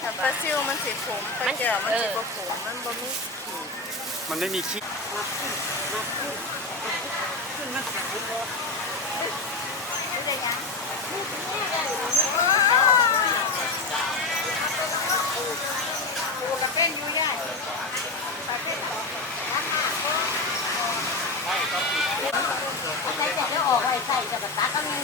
แต่ปลาซิวมันสีผมปลาเกลือมันสีผมมันบ่มีมันไม่มีขี้ใส่จะแบตาต้อมี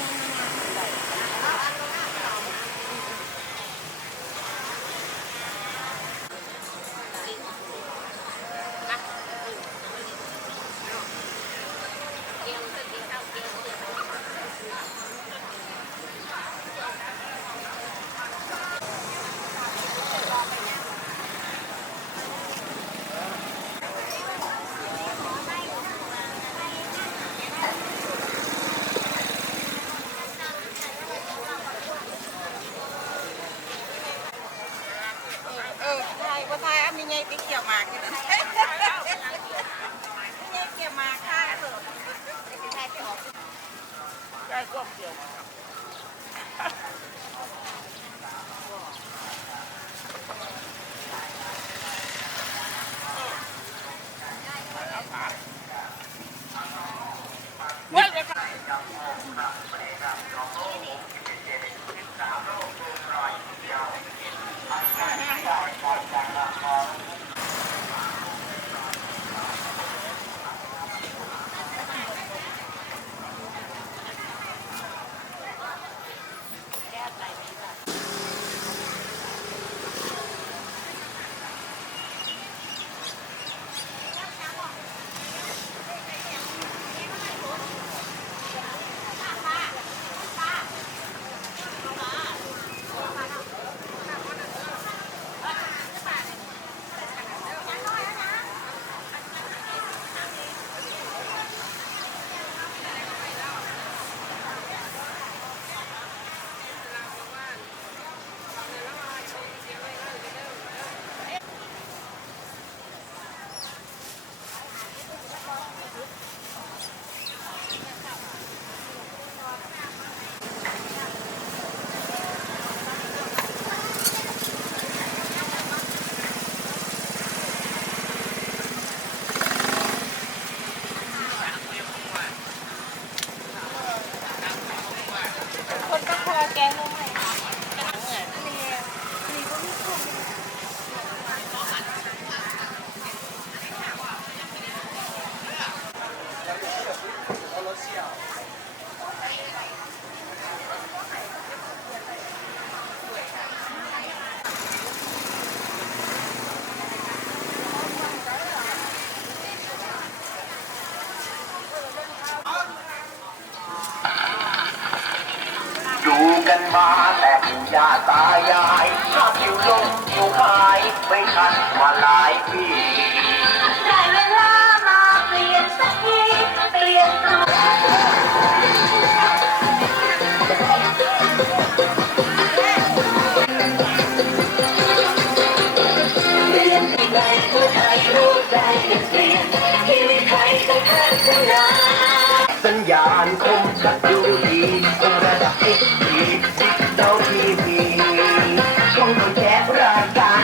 สัญญาณคมชัดดูดีคมระดับเอ็กซ์ดีดิจิตอลทีวีช่องทางแคสรายการ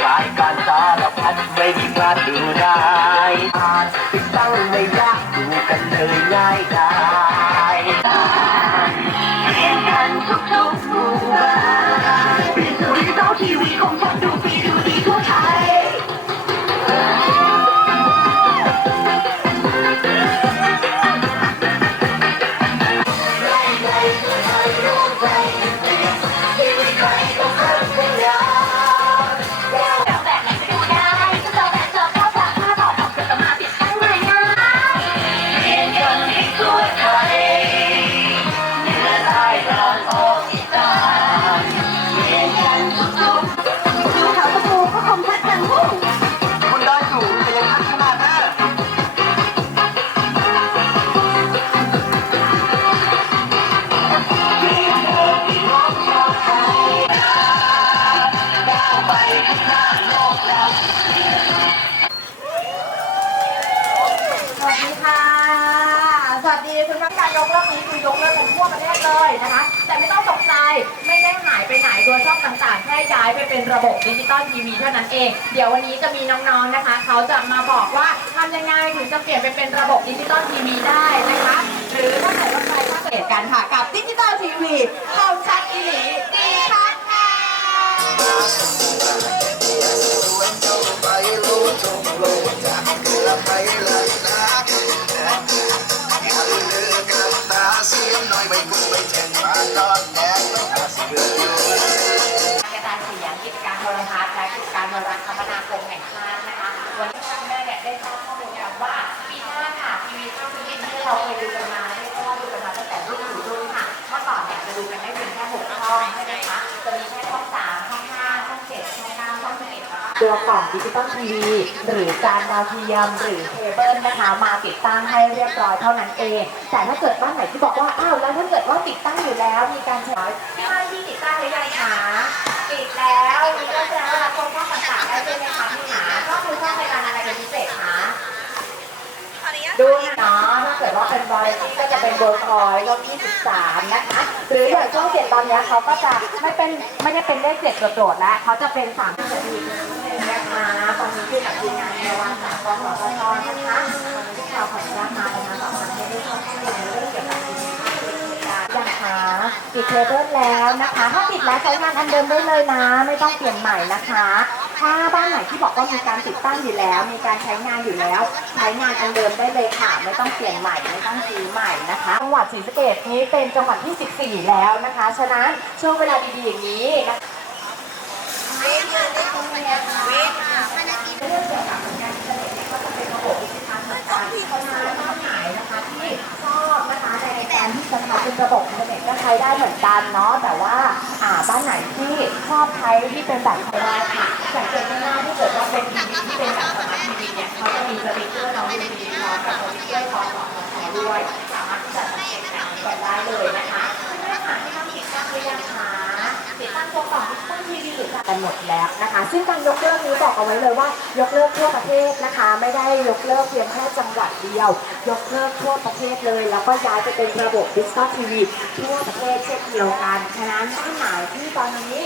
สายการสารพัดไม่มีพลาดดูได้อาจติดตั้งไม่ยากดูกันเลยง่ายดายเรียนกันทุกๆหมู่บ้านเป็นดิจิตอลทีวี เลยนะคะ แต่ไม่ต้องตกใจไม่ได้หายไปไหนตัวช่องต่างๆแค่ย้ายไปเป็นระบบดิจิตอลทีวีเท่านั้นเอง เดี๋ยววันนี้จะมีน้องๆนะคะ เขาจะมาบอกว่าทำยังไงถึงจะเปลี่ยนไปเป็นระบบดิจิตอลทีวีได้นะคะ หรือถ้าเกิดว่าใครถ้าเกิดกันค่ะกับดิจิตอลทีวีคอมชัดอีหลีดีคัดค่ะไปรู้ชมโลกจากเรือไปเลย เสียงหน่อยไม่พุ่งไม่แทงมาตอนแด ก็ตัวกล่องดิจิตอลทีวีหรือจานดาวเทียมหรือเคเบิลนะคะมาติดตั้งให้เรียบร้อยเท่านั้นเอง แต่ถ้าเกิดบ้านไหนที่บอกว่าอ้าวแล้วถ้าเกิดว่าติดตั้งอยู่แล้วมีการใช้ที่บ้านที่ติดตั้งหรือยังคะปิดแล้วมีก็จะรับชมช่องต่างๆได้ด้วยไหมคะพี่หาก็คือช่องรายการอะไรเป็นพิเศษคะขออนุญาตดูนะเนาะถ้าเกิดว่าเป็นบอยก็จะเป็นเบอร์คอยรอบ23 นะคะ หรืออย่างช่องเจ็ดตอนเนี้ยเขาก็จะไม่เป็นไม่ได้เป็นเลขเจ็ดโดดๆแล้วเขาจะเป็นสามสิบนาทีนะคะ ตอนนี้อยู่กับทีมงานในวันสามกสทชนะคะพวกเราขออนุญาตมาประมาณสองพันไม่ได้เข้าข้อมูลเรื่องเกี่ยวกับทีวียังคะปิดเคเบิลแล้วนะคะ ถ้าปิดแล้วใช้งานอันเดิมได้เลยนะ ไม่ต้องเปลี่ยนใหม่นะคะ ถ้าบ้านไหนที่บอกว่ามีการติดตั้งอยู่แล้ว มีการใช้งานอยู่แล้ว ใช้งานอันเดิมได้เลยค่ะ ไม่ต้องเปลี่ยนใหม่ ไม่ต้องซื้อใหม่นะคะ จังหวัดศรีสะเกษนี้เป็นจังหวัดที่ 14 แล้วนะคะ ฉะนั้นช่วงเวลาดีๆอย่างนี้นะคะ เว้นเลยเว้นค่ะ เรื่องเกี่ยวกับการเกษตรเนี่ยก็จะเป็นระบบดิจิทัลต่างๆที่เขาใช้บ้านไหนนะคะที่ชอบนะคะในการที่จะทำ เป็นระบบอินเทอร์เน็ตก็ใช้ได้เหมือนกันเนาะแต่ว่าอ่าบ้านไหนที่ชอบใช้ที่เป็นแบบไทยได้ค่ะสังเกตง่ายๆที่เกิดว่าเป็นทีวีที่เป็นแบบสมาร์ททีวีเนี่ยเขาจะมีสติ๊กเกอร์น้องดูดีพร้อมกับสติ๊กเกอร์พร้อมของของด้วยสามารถจัดสังเกตการณ์กันได้เลยนะคะคุณแม่ค่ะที่ทำติดตั้งหรือยังคะ ติดตั้งตัวกล่องติดตั้งทีวีหรือกันหมดแล้วนะคะ ซึ่งการยกเลิกนี้บอกเอาไว้เลยว่ายกเลิกทั่วประเทศนะคะ ไม่ได้ยกเลิกเพียงแค่จังหวัดเดียว ยกเลิกทั่วประเทศเลย แล้วก็ย้ายไปเป็นระบบดิจิตอลทีวีทั่วประเทศเช่นเดียวกันฉะนั้นบ้านไหนที่ตอนนี้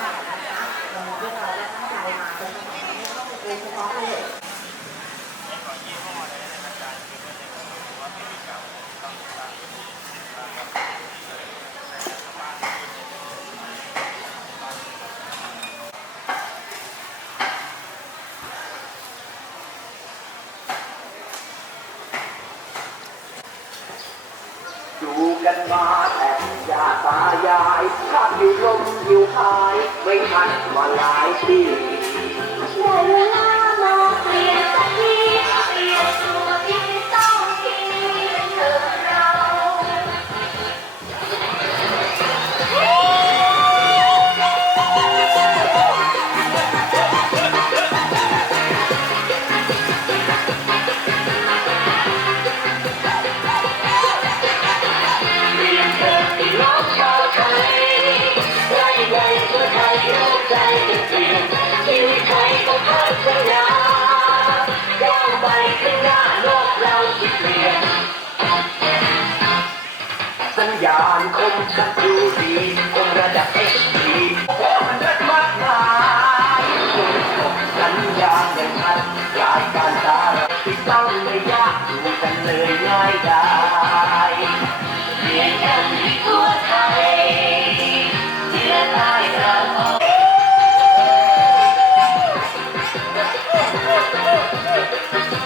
ต้องซื้อใหม่นะคะวันนี้พวกเราได้ตั้งใจมาเป็นคำให้ขอมูลโดยเฉพาะเลย มาหลายปี ไปข้างหน้าโลกเราจะเปลี่ยน สัญญาณคมชัดดูดีคงระดับ HD มันเลิศมากมายคุณคงสัญญาณอย่างชัดรายการสารที่ต้องไม่ยากดูกันเลยง่ายดาย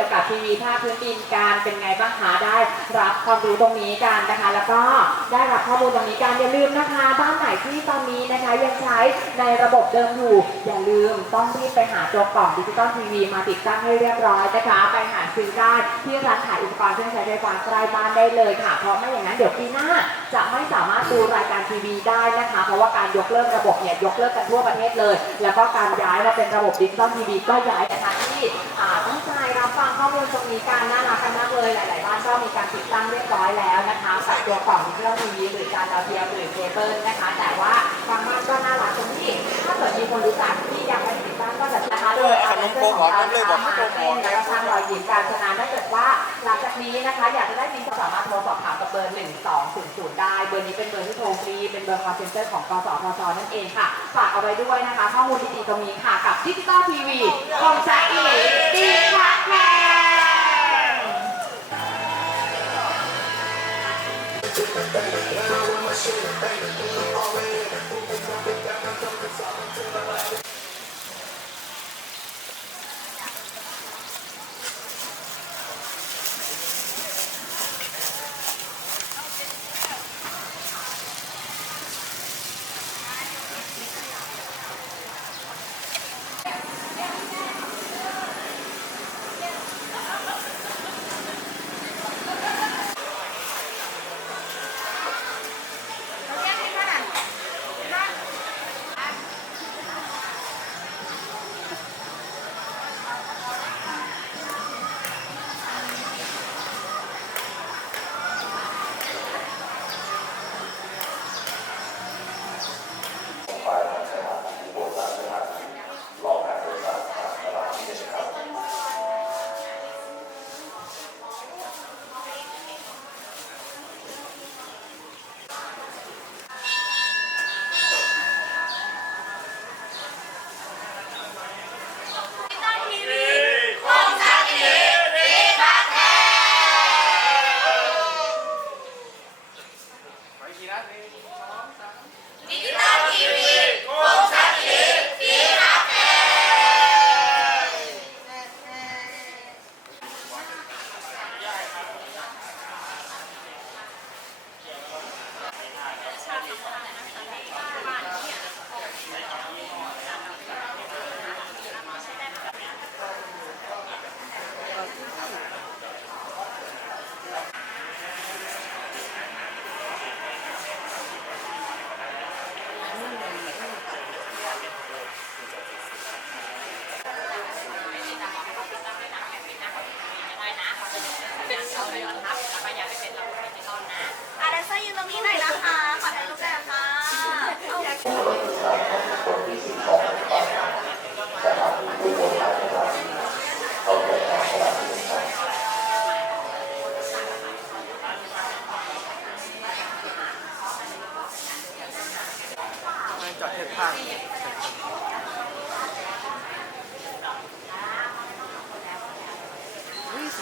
กี่ยวกับทีวีภาคพื้นดินการเป็นไงบ้างคะได้รับความรู้ตรงนี้กันนะคะ แล้วก็ได้รับข้อมูลตรงนี้กันอย่าลืมนะคะ บ้านไหนที่ตอนนี้นะคะยังใช้ในระบบเดิมอยู่อย่าลืมต้องรีบไปหาตัวกล่องดิจิตอลทีวีมาติดตั้งให้เรียบร้อยนะคะไปหาซื้อได้ที่ร้านขายอุปกรณ์เครื่องใช้ไฟฟ้าใกล้บ้านได้เลยค่ะเพราะไม่อย่างนั้นเดี๋ยวปีหน้าจะไม่สามารถดูรายการทีวีได้นะคะ เพราะว่าการยกเลิกระบบเนี่ยยกเลิกกันทั่วประเทศเลย แล้วก็การย้ายมาเป็นระบบดิจิตอลทีวีก็ย้ายนะคะที่ตั้งใจ ข้อมูลตรงนี้การน่ารักกันมากเลย หลาย ๆ บ้านก็มีการติดตั้งเรียบร้อยแล้วนะคะสับตัวกล่องเครื่องมือหรือการดาวเทียมหรือเคเบิลนะคะ แต่ว่าบางบ้านก็น่ารักตรงที่ถ้าเกิดมีคนรู้จักที่ยังไม่ เลยขนมโคหอมน้ำเลยบอกขนมโคหอมแนวทารหล่อหญิงการชนะถ้าเกิดว่า หลังจากนี้นะคะ อยากจะได้มีสามารถโทรสอบถามกับเบอร์1 2 0 0ได้ เบอร์นี้เป็นเบอร์ที่โทรฟรี เป็นเบอร์คอลเซ็นเตอร์ของกสทชนั่นเองค่ะ ฝากเอาไว้ด้วยนะคะ ข้อมูลดีๆตรงนี้ค่ะ กับดิจิตอลทีวีคอมจ้าอีดีค่ะแม่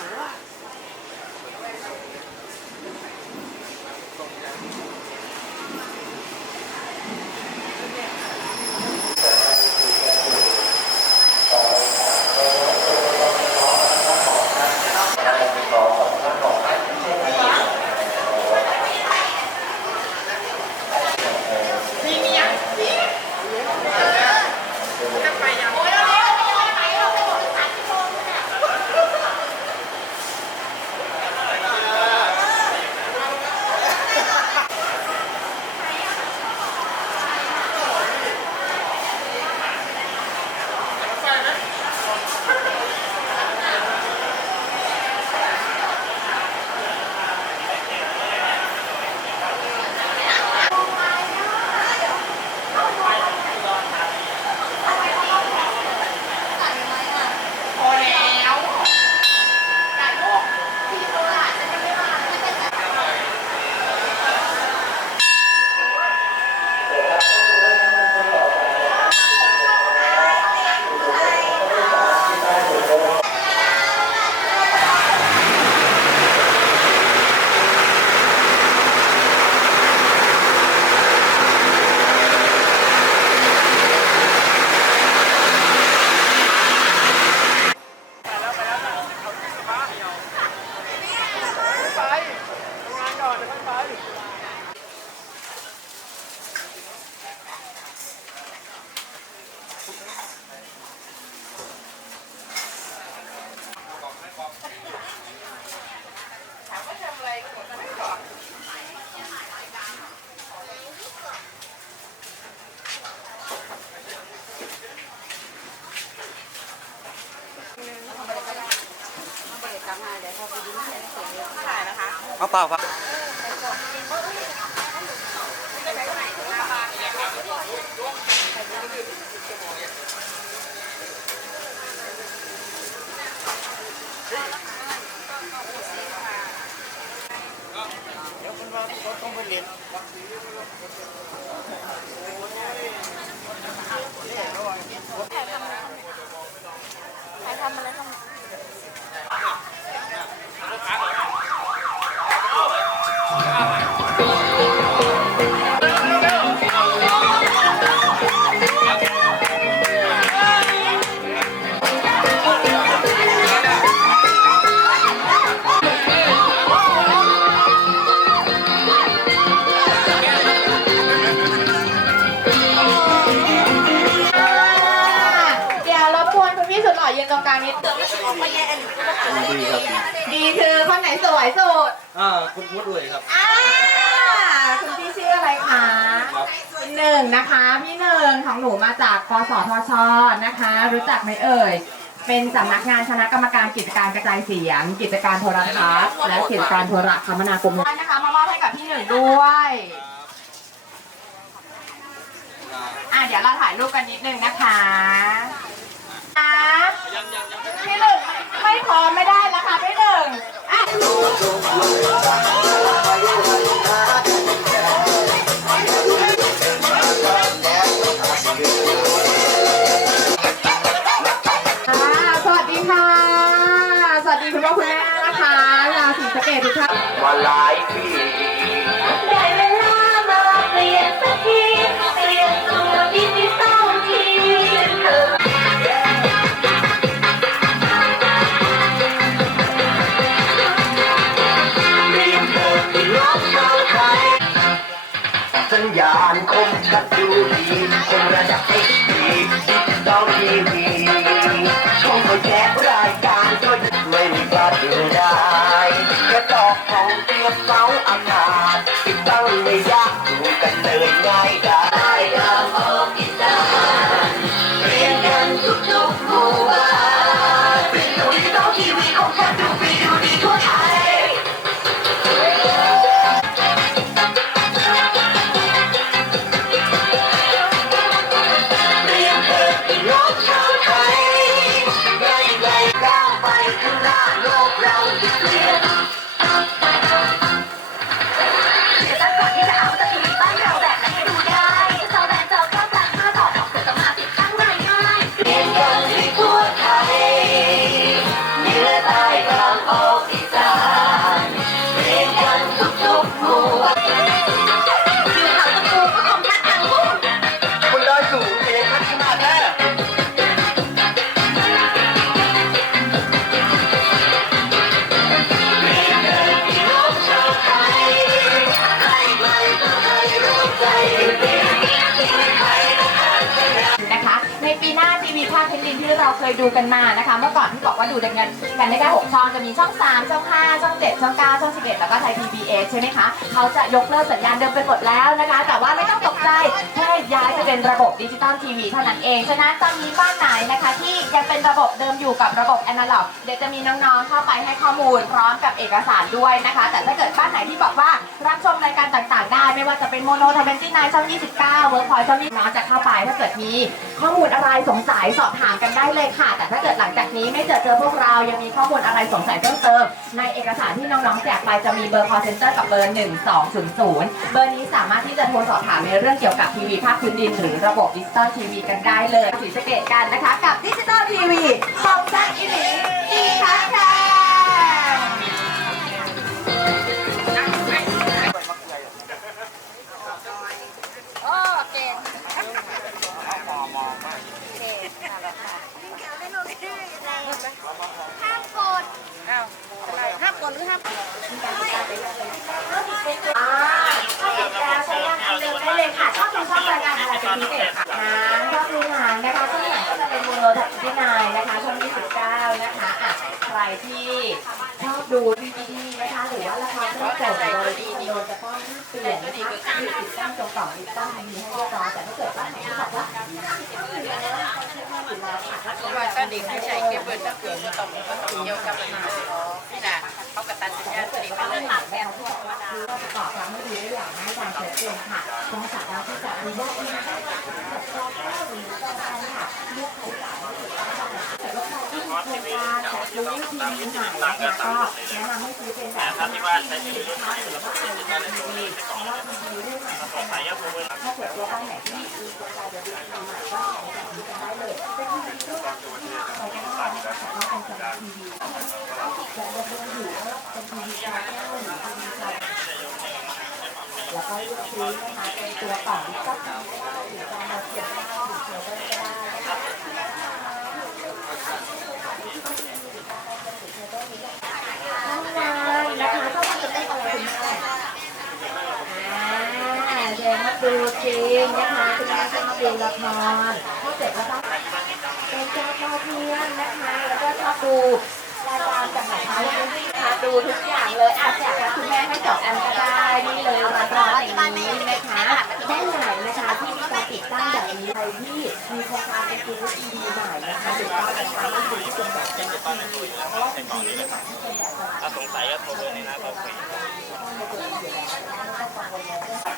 relax. งเอ ดีคือคนไหนสวยสุดอ่าคุณพูดด้วยครับอ่าคุณพี่ชื่ออะไรคะหนึ่งนะคะพี่หนึ่งของหนูมาจากกสทชนะคะ รู้จักไหมเอ่ย เป็นสำนักงานคณะกรรมการกิจการกระจายเสียง กิจการโทรทัศน์และกิจการโทรคมนาคมนะคะมามอบให้กับพี่หนึ่งด้วยอะเดี๋ยวเราถ่ายรูปกันนิดนึงนะคะอะพี่หนึ่ง ไม่พร้อมไม่ได้แล้วค่ะพี่หนึ่งอะค่ะสวัสดีค่ะ สวัสดีคุณพ่อคุณแม่นะคะชาวศรีสะเกดทุกท่าน มาหลายปี ยานคมชัดดูดีคงระดับ HD ดิจิตอลทีวีช่องเขาแจกรายก nunca มานะคะ เมื่อก่อนที่บอกว่าดูกันกันกันได้แค่6ช่องจะมีช่อง3ช่อง5ช่อง7ช่อง9ช่อง11แล้วก็ไทย PBS ใช่ไหมคะเขาจะยกเลิกสัญญาณเดิมไปหมดแล้วนะคะ แต่ว่าไม่ต้องตกใจแค่ย้ายไปเป็นระบบดิจิตอลทีวีเท่านั้นเองฉะนั้นตอนนี้บ้านไหนนะคะ ที่ยังเป็นระบบเดิมอยู่กับระบบแอนาล็อกเดี๋ยวจะมีน้องๆเข้าไปให้ข้อมูลพร้อมกับเอกสารด้วยนะคะ แต่ถ้าเกิดบ้านไหนที่บอกว่ารับชมรายการต่างๆ ได้ไม่ว่าจะเป็นโมโนทเวนตี้นช่อง29เวิร์คพอยช่องนี้น้องจะเข้าไปถ้าเกิดมีข้อมูลอะไรสงสัยสอบถามกันได้เลยค่ะแต่ถ้าเกิดหลังจากนี้ไม่เจอเจอพวกเรายังมีข้อมูลอะไรสงสัยเพิ่มเติม ในเอกสารที่น้องๆแจกไปจะมีเบอร์ call center กับเบอร์ 1200 เบอร์นี้สามารถที่จะโทรสอบถามในเรื่องเกี่ยวกับทีวีภาคพื้นดินหรือระบบดิจิตอลทีวีกันได้เลยสีสเกตกันนะคะ กับดิจิตอลทีวีของแซกอิลีดีค่ะ ห้ามกดอ้าวอะไรห้ามกดหรือห้ามอ่าถ้าติดแล้วใช้งานอันเดิมได้เลยค่ะชอบดูช่องรายการอะไรเป็นพิเศษค่ะหางชอบดูหางนะคะช่องหางก็จะเป็นโมโนทัศน์นายนะคะช่อง29นะคะอะใครที่ชอบดู ดีดีนะคะหรือว่าละครเรื่องโปรดโดยที่คอนโดจะต้องเปลี่ยนนะคะคือติดตั้งตรงกล่อติดตั้งมีให้เรียบร้อยแต่ถ้าเกิดว่าไหนที่บอกว่าอยู่แล้วอยู่แล้าตอนเด็กไม่ใช่เก็บเบิร์ดตะเกียบต้องก็ต้องเกี่ยวกับนี่นะเขากระตันสัญญาณผลิตไปเลยแบบพวกธรรมดาประกอบทำให้ดูได้อย่างง่ายดายชัดเจนค่ะตรงสามารถที่จะอนุญาตให้ได้แบบชอบหรือต้องการค่ะเลือกใช้จ่าย โครงการแบบรู้วิธีนี้ใหม่นะคะก็แนะนำให้ซื้อเป็นแบบที่ว่าใช้ทีวีหรือว่าเป็นทีวีเพราะว่าทีวีรุ่นใหม่ถ้าเกิดตัวบ้านไหนที่มีโครงการจะดูทีวีใหม่ก็ใช้แบบนี้กันได้เลยเป็นทีวีรุ่นใช้กันได้นะคะแต่ว่าเป็นสำหรับทีวีจะดำเนินอยู่ว่าเป็นทีวีจอแก้วหรือทีวีจอแล้วก็เลือกซื้อนะคะเป็นตัวกล่องดิจิตอลหรือจานดาเทียมก็ได้หรือเคเบิลก็ได้นะคะน้องนายนะคะเข้ามาจะได้อะไรคุณแม่อ่าแด งมาดูจริงนะคะคุณแม่ชอบดูละครถ้าเสร็จแล้วก็เป็นเจ้าพ่อเพื่อนนะคะแล้วก็ชอบดู รายการจากไหนคะวันนี้นะคะดูทุกอย่างเลยอาจจะคุณแม่ให้สองอันก็ได้นี่เลยร้านร้านนี้นะคะด้ไหนนะคะที่มีการติดตั้งแบบนี้ใครที่มีโครงการเป็นทีวีดีใหม่นะคะหรือว่าเป็นการที่ดูที่เป็นแบบสมาร์ททีวีเพราะว่าเป็นที่เป็นแบบสมาร์ทถ้าสงสัยก็โทรเบอร์ในหน้าเราฟรี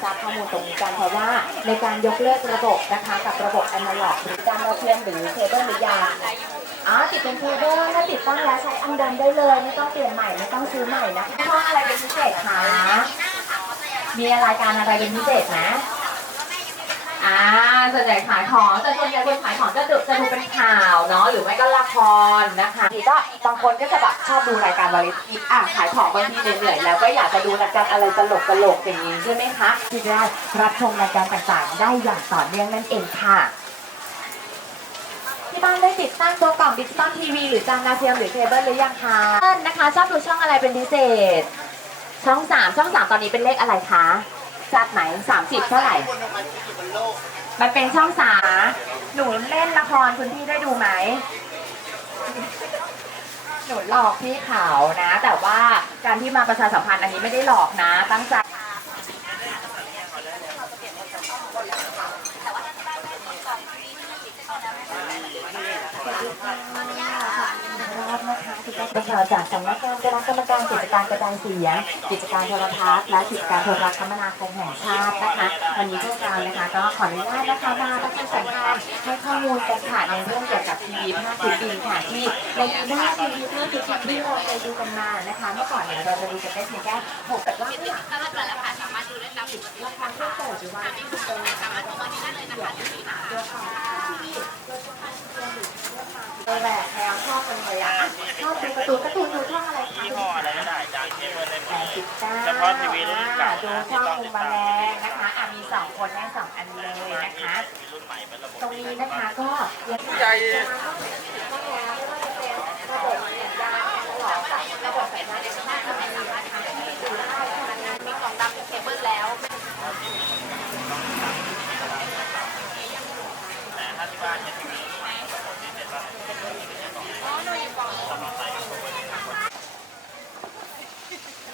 ทราบข้อมูลตรงนี้กันเพราะว่าในการยกเลิกระบบนะคะกับระบบอนาล็อกหรือจานดาเทียมหรือเคเบิลหรือยัง อ๋อติดเป็นเคเบิลถ้าติดตั้งแล้วใช้อันเดิมได้เลย ไม่ต้องเปลี่ยนใหม่ไม่ต้องซื้อใหม่นะช่องอะไรเป็นพิเศษคะ มีรายการอะไรเป็นพิเศษนะอ่าส่วนใหญ่ขายของแต่ส่วนใหญ่คนขายของจะดูจะดูเป็นข่าวเนาะหรือไม่ก็ละครนะคะทีก็บางคนก็จะแบบชอบดูรายการวาไรตี้อะขายของบางทีเหนื่อยๆแล้วก็อยากจะดูรายการอะไรตลกตลกอย่างนี้ใช่ไหมคะที่ได้รับชมรายการต่างๆ ได้อย่างต่อเนื่องนั่นเองค่ะ ที่บ้านได้ติดตั้งตัวกล่องดิจิตอลทีวีหรือจานดาวเทียมหรือเคเบิลหรือยังคะนะคะชอบดูช่องอะไรเป็นพิเศษ ช่องสามช่องสามตอนนี้เป็นเลขอะไรคะจัดไหนสามสิบเท่าไหร่ มันเป็นช่องสามหนูเล่นละครคุณพี่ได้ดูไหมหนูหลอกพี่เขานะ แต่ว่าการที่มาประชาสัมพันธ์อันนี้ไม่ได้หลอกนะ ตั้งใจ รอบนะคะที่ได้ข่าจากสำนักงานคณะกรรมการกิจการกระจายเสียง กิจการโทรทัศน์และกิจการโทรคมนาคมแห่งชาตินะคะ วันนี้พวกเรานะคะก็ขออนุญาตนะคะมาประชาสัมพันธ์ให้ข้อมูลกันค่ะในเรื่องเกี่ยวกับทีวีภาคพื้นดินค่ะที่ในหน้าทีวีภาคพื้นดินที่เราเคยดูกันมานะคะ เมื่อก่อนเนี่ยเราจะดูกันได้เพียงแค่หกแต่ว่าไม่อยากละครเรื่องเปิดหรือว่าที่เป็นนะคะแต่ว่าที่นั่นเลยนะคะตัวของที่ตัวช่ แบบแนวชอบกันเลยอะชอบดูการ์ตูนการ์ตูนดูช่องอะไรคะยี่ห้ออะไรก็ได้จานเคเบิลได้หมดแปเลดยสิบเก้าเฉพาะทีวีรุ่นเก่าดูช่องคุมแมลงนะคะอะมีสองคนได้สองอันเลยนะคะตรงนี้นะคะก็ยังใหญ่ระบบสัญญาณหลอกระบบสัญญาณในช่องทางนะคะที่ดูได้ค่ะมีกล่องดำเป็นเคเบิลแล้วแต่ถ้าที่บ้านเนี่ยทีวี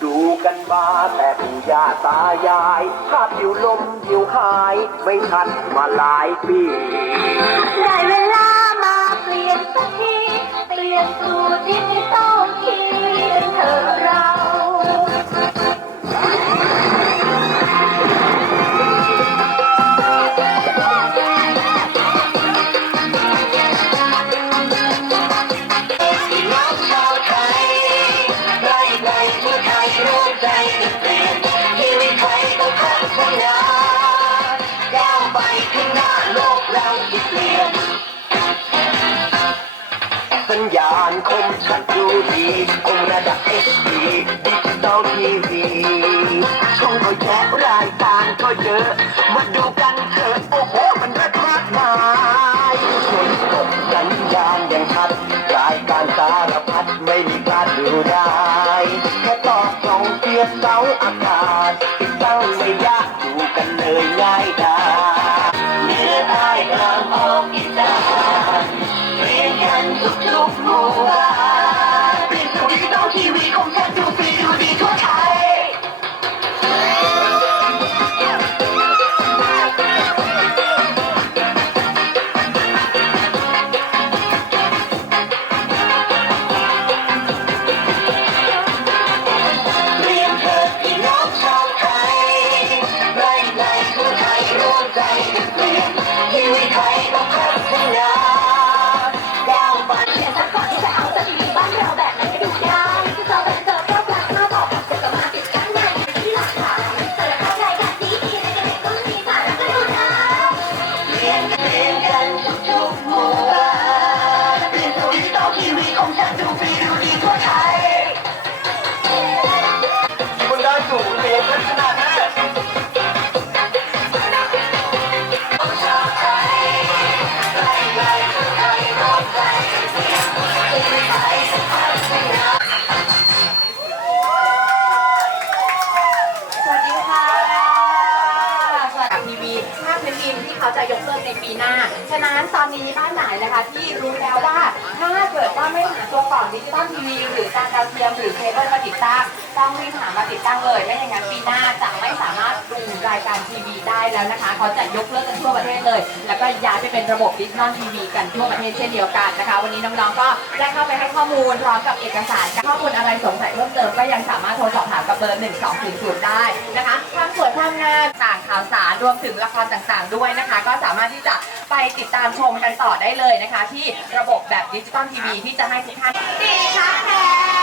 ดูกันมาแต่ปู่ย่าตายายภาพอยู่ลมอยู่หาย ไม่ทันมาหลายปีได้เวลามาเปลี่ยนสักที เปลี่ยนสู่ดิจิตอลทีเธอเรา ดูดีคงระดับ HD ดิจิตอาจะยกเลิกในปีหน้า ฉะนั้นตอนนี้บ้านไหนนะคะที่รู้แล้วว่าถ้าเกิดว่าไม่หาตัวกล่องดิจิตอลทีวีหรือการดาวเทียมหรือเคเบิลมาติดตั้งต้องรีบหามาติดตั้งเลยไม่อย่างนั้นปีหน้าจะไม่สามารถดูรายการทีวีได้แล้วนะคะ เขาจะยกเลิกกันทั่วประเทศเลย แล้วก็ย้ายไปเป็นระบบดิจิตอลทีวีกันทั่วประเทศเช่นเดียวกันนะคะ วันนี้น้องๆก็ได้เข้าไปให้ข้อมูลพร้อมกับเอกสารข้อมูลอะไรสงสัยเพิ่มเติมก็ยังสามารถโทรสอบถามกับเบอร์1200ได้นะคะทางสวนทางงานต่างข่าวสารรวมถึงละครต่างๆด้วยนะคะก็สามารถที่จะไปติดตามชมกันต่อได้เลยนะคะ ที่ระบบแบบดิจิตอลทีวีที่จะให้ทุกท่านดีค่ะแพร